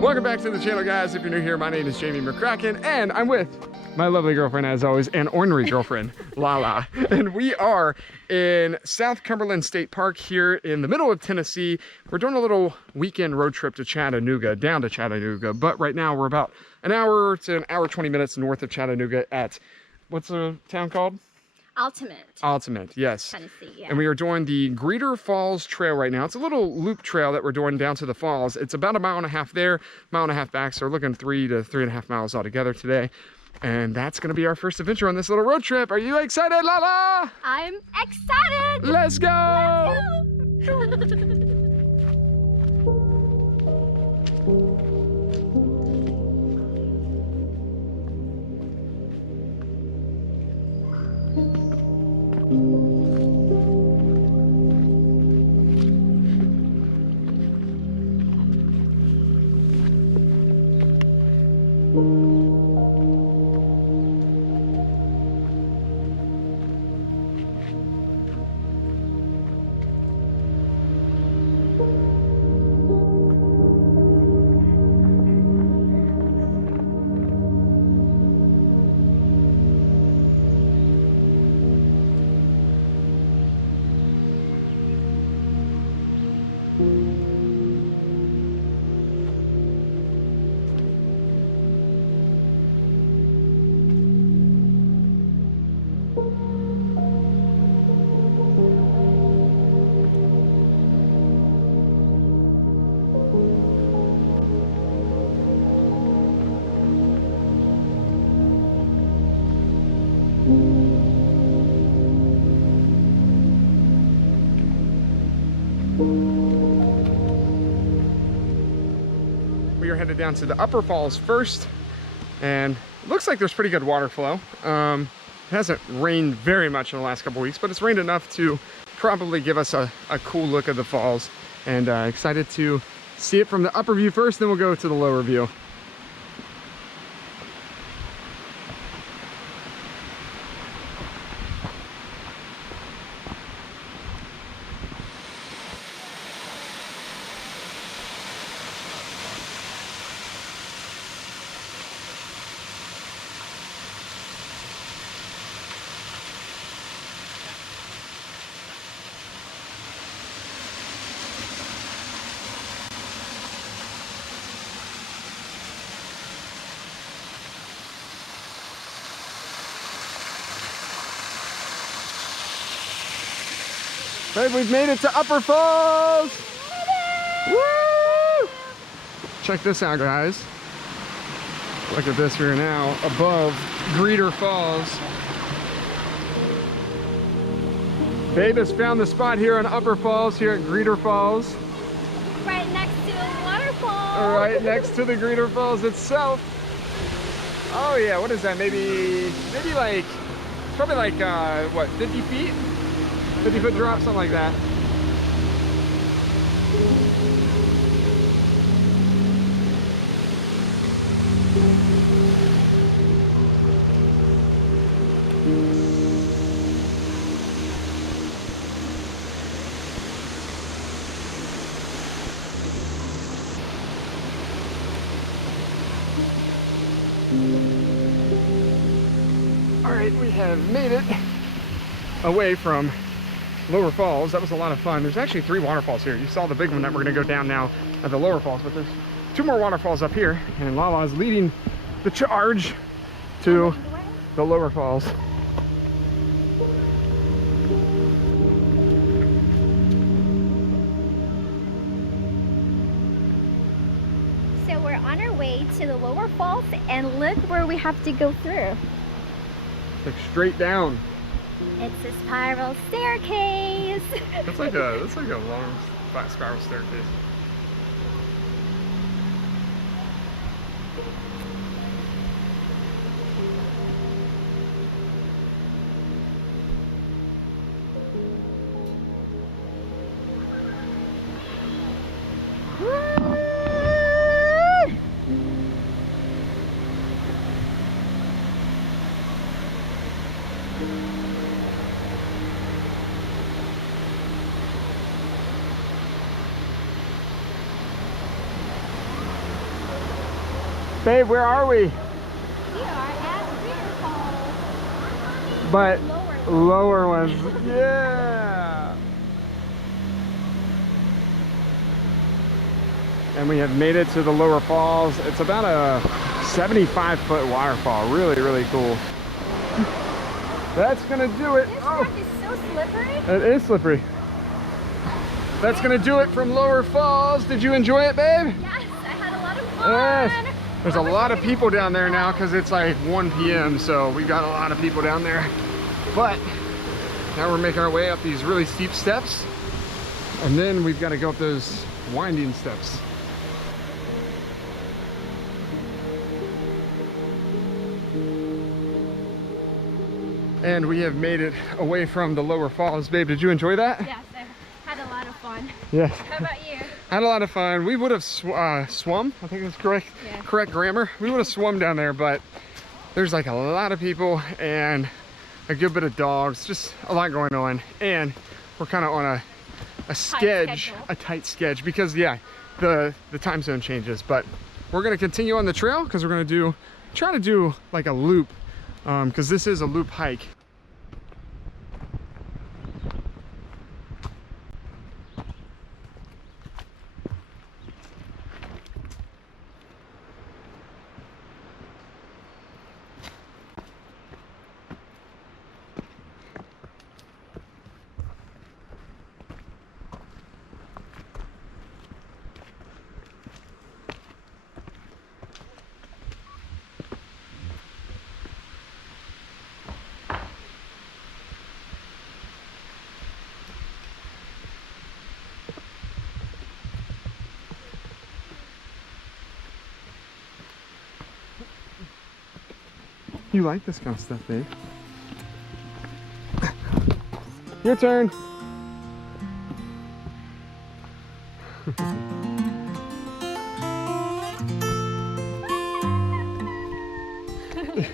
Welcome back to the channel, guys. If you're new here, my name is Jamie McCracken, and I'm with my lovely girlfriend, as always, and ornery girlfriend, Lala. And we are in South Cumberland State Park here in the middle of Tennessee. We're doing a little weekend road trip to Chattanooga, down to Chattanooga. But right now, we're about an hour to an hour, 20 minutes north of Chattanooga at, what's the town called? Altamont. Altamont, yes. Tennessee, yeah. And we are doing the Greeter Falls Trail right now. It's a little loop trail that we're doing down to the falls. It's about a mile and a half there, mile and a half back. So we're looking 3 to 3.5 miles altogether today. And that's going to be our first adventure on this little road trip. Are you excited, Lala? I'm excited! Let's go! Let's go! We are headed down to the upper falls first, and it looks like there's pretty good water flow. It hasn't rained very much in the last couple weeks, but it's rained enough to probably give us a cool look at the falls, and excited to see it from the upper view first, then we'll go to the lower view. Babe, we've made it to Upper Falls! Woo! Check this out, guys. Look at this, we're now above Greeter Falls. Babe has found the spot here on Upper Falls, here at Greeter Falls. Right next to the waterfall. Right next to the Greeter Falls itself. Oh yeah, what is that? Maybe like, probably like, what, 50 feet? 50-foot drop, something like that. All right, we have made it away from Lower Falls. That was a lot of fun. There's actually 3 waterfalls here. You saw the big one that we're gonna go down now at the Lower Falls, but there's 2 more waterfalls up here, and Lala is leading the charge to the Lower Falls. So we're on our way to the Lower Falls, and look where we have to go through. Like straight down. It's a spiral staircase. That's like a long spiral staircase. Babe, where are we? We are at Reader Falls. But Lower. lower ones. Yeah. And we have made it to the lower falls. It's about a 75-foot waterfall. Really, really cool. That's gonna do it. This Oh, rock is so slippery. it is slippery. That's gonna do it from Lower Falls. Did you enjoy it, babe? Yes, I had a lot of fun. Yes. There's a lot of people down there now because it's like 1 p.m. So we got a lot of people down there. But now we're making our way up these really steep steps. And then we've got to go up those winding steps. And we have made it away from the Lower Falls. Babe, did you enjoy that? Yes, I had a lot of fun. Yes. How about you? Had a lot of fun. We would have swum. I think that's correct. Yeah. Correct grammar. We would have swum down there, but there's like a lot of people and a good bit of dogs. Just a lot going on, and we're kind of on a sketch, a tight sketch, because yeah, the time zone changes. But we're gonna continue on the trail because we're gonna try to do like a loop, because this is a loop hike. You like this kind of stuff, babe? Your turn.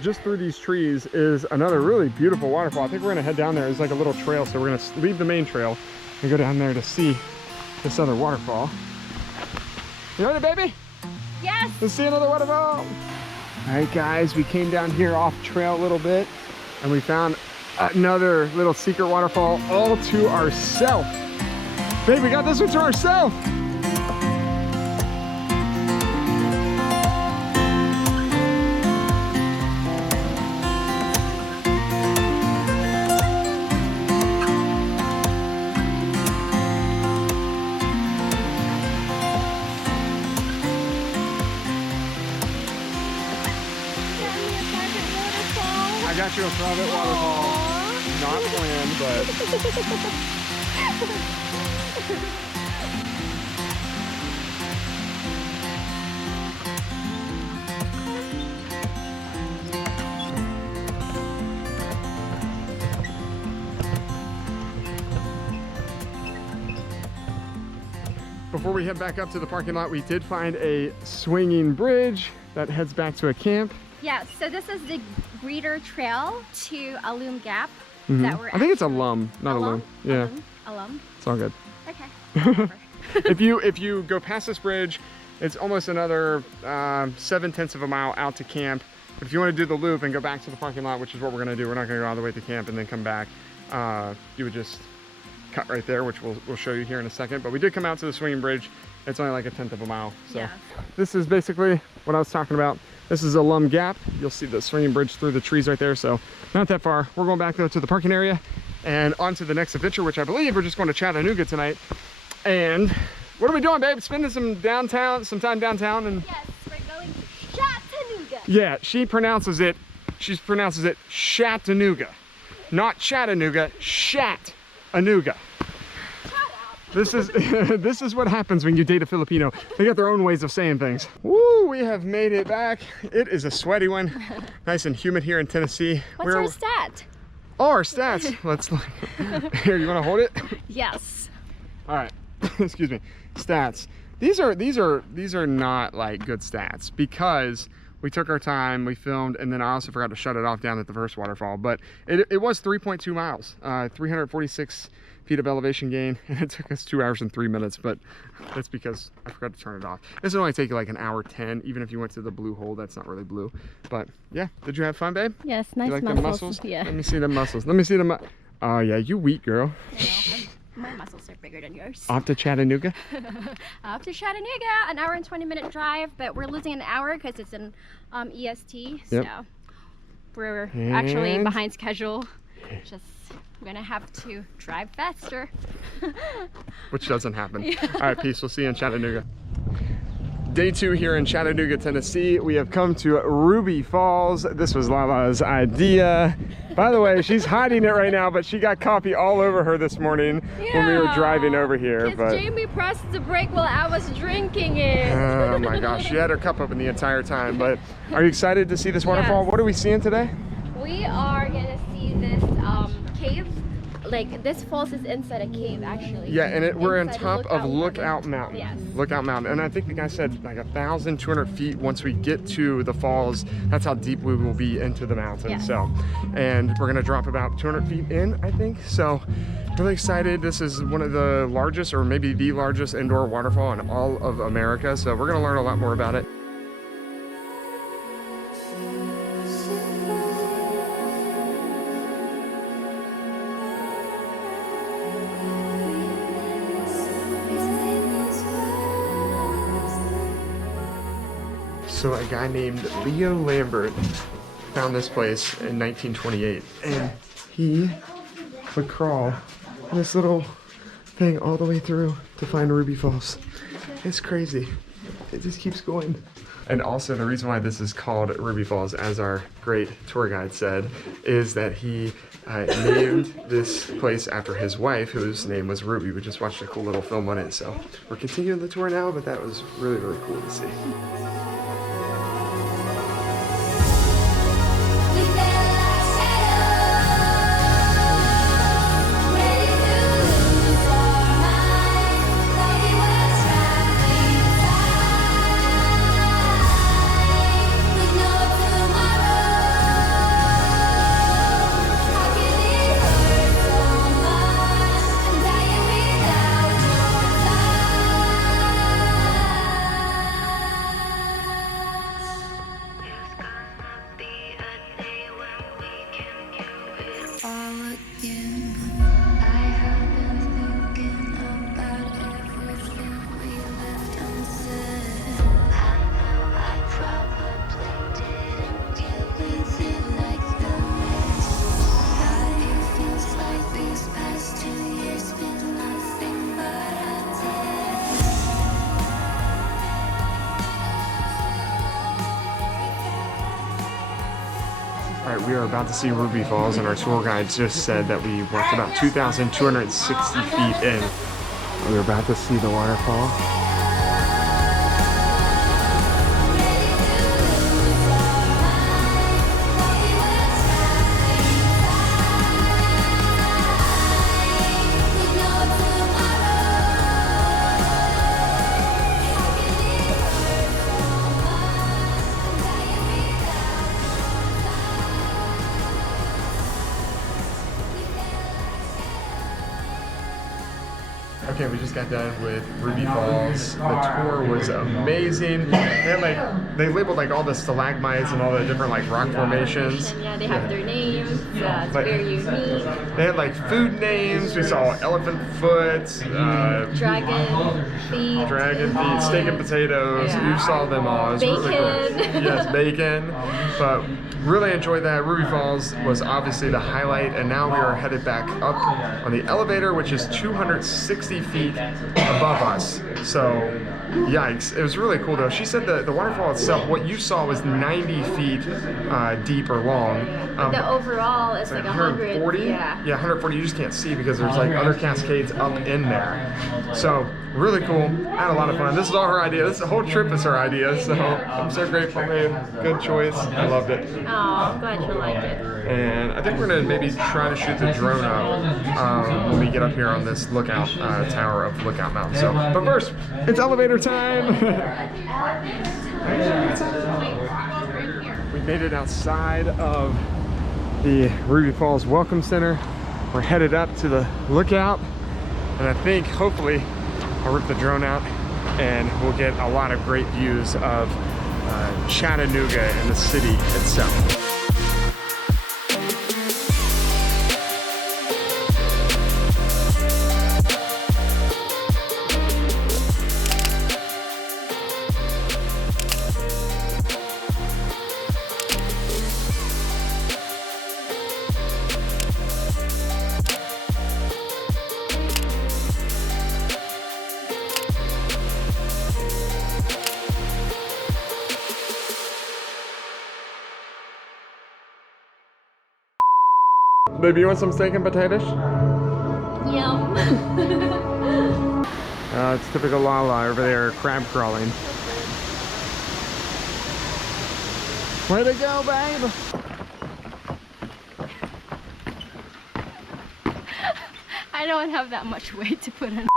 Just through these trees is another really beautiful waterfall. I think we're gonna head down there. It's like a little trail, so we're gonna leave the main trail and go down there to see this other waterfall. You ready, baby? Yes. Let's see another waterfall. All right, guys, we came down here off trail a little bit and we found another little secret waterfall all to ourselves. Babe, we got this one to ourselves. I got you a private waterfall. Not planned, but before we head back up to the parking lot, we did find a swinging bridge that heads back to a camp. Yeah, so this is the Breeder Trail to Alum Gap that we're I think it's alum, not alum. Yeah, Alum. it's all good. Okay. If you go past this bridge, it's almost another 7/10 of a mile out to camp. If you want to do the loop and go back to the parking lot, which is what we're going to do, we're not going to go all the way to camp and then come back. You would just cut right there, which we'll show you here in a second. But we did come out to the swinging bridge. It's only like 1/10 of a mile. So yes. This is basically what I was talking about. This is Alum Gap. You'll see the swinging bridge through the trees right there. So not that far. We're going back though to the parking area and on to the next adventure, which I believe we're just going to Chattanooga tonight. And what are we doing, babe? Spending some time downtown, and Yes, we're going to Chattanooga. yeah, she pronounces it Chattanooga, not Chattanooga, Chattanooga. This is this is what happens when you date a Filipino. They got their own ways of saying things. Woo, we have made it back. It is a sweaty one. Nice and humid here in Tennessee. What's our stat? Oh, our stats. Let's look. Here, you want to hold it? Yes. All right. Excuse me. Stats. These are not like good stats because we took our time, we filmed, and then I also forgot to shut it off down at the first waterfall. But it was 3.2 miles, 346 feet of elevation gain, and it took us 2 hours and 3 minutes, but that's because I forgot to turn it off. This would only take you like an hour 10, even if you went to the blue hole. That's not really blue. But yeah, did you have fun, babe? Yes, nice. You like muscles. the muscles? Yeah. Let me see the muscles. Let me see the oh yeah, you weak girl. My muscles are bigger than yours. Off to Chattanooga? Off to Chattanooga, an hour and 20-minute drive, but we're losing an hour because it's an EST. Yep. So we're actually behind schedule. Just gonna have to drive faster. Which doesn't happen. Yeah. All right, peace. We'll see you in Chattanooga. Day 2 here in Chattanooga, Tennessee. We have come to Ruby Falls. This was Lala's idea. By the way, she's hiding it right now, but she got coffee all over her this morning when we were driving over here. But Jamie pressed the brake while I was drinking it. oh my gosh, she had her cup open the entire time. But are you excited to see this waterfall? Yes. What are we seeing today? We are gonna see this cave. Like this falls is inside a cave actually. Yeah, and we're on Inside top of Lookout Mountain. Yes. Lookout Mountain. And I think the guy said like 1,200 feet once we get to the falls. That's how deep we will be into the mountain. Yes. So, and we're gonna drop about 200 feet in, I think. So, really excited. This is one of the largest, or maybe the largest indoor waterfall in all of America. So we're gonna learn a lot more about it. So a guy named Leo Lambert found this place in 1928, and he would crawl this little thing all the way through to find Ruby Falls. It's crazy. It just keeps going. And also the reason why this is called Ruby Falls, as our great tour guide said, is that he named this place after his wife, whose name was Ruby. We just watched a cool little film on it. So we're continuing the tour now, but that was really, really cool to see. All right, we are about to see Ruby Falls, and our tour guide just said that we walked about 2,260 feet in. We're about to see the waterfall. Okay, we just got done with Ruby Falls. The tour was amazing. They labeled like all the stalagmites and all the different like rock formations. Yeah, they have their names. It's Like- very unique. They had like food names. We saw elephant foot, Dragon feet. steak and potatoes. Yeah. You saw them all. It was really cool. Bacon. Yes, bacon. But really enjoyed that. Ruby Falls was obviously the highlight, and now we are headed back up on the elevator, which is 260 feet above us. So, yikes. It was really cool though. She said the waterfall itself, what you saw was 90 feet deep or long. The overall is like 140? 100. Yeah. Yeah, 140 you just can't see because there's like other cascades up in there. So, really cool. I had a lot of fun. This is all her idea. This whole trip is her idea. So, I'm so grateful, babe. Good choice. I loved it. Oh, I'm glad you like it. And I think we're gonna maybe try to shoot the drone up when we get up here on this lookout tower of Lookout Mountain. So, but first, it's elevator time. made it outside of the Ruby Falls Welcome Center. We're headed up to the lookout, and I think hopefully I'll rip the drone out and we'll get a lot of great views of Chattanooga and the city itself. Baby, you want some steak and potatoes? Yum. It's typical Lala over there, crab crawling. Way to go, babe! I don't have that much weight to put on.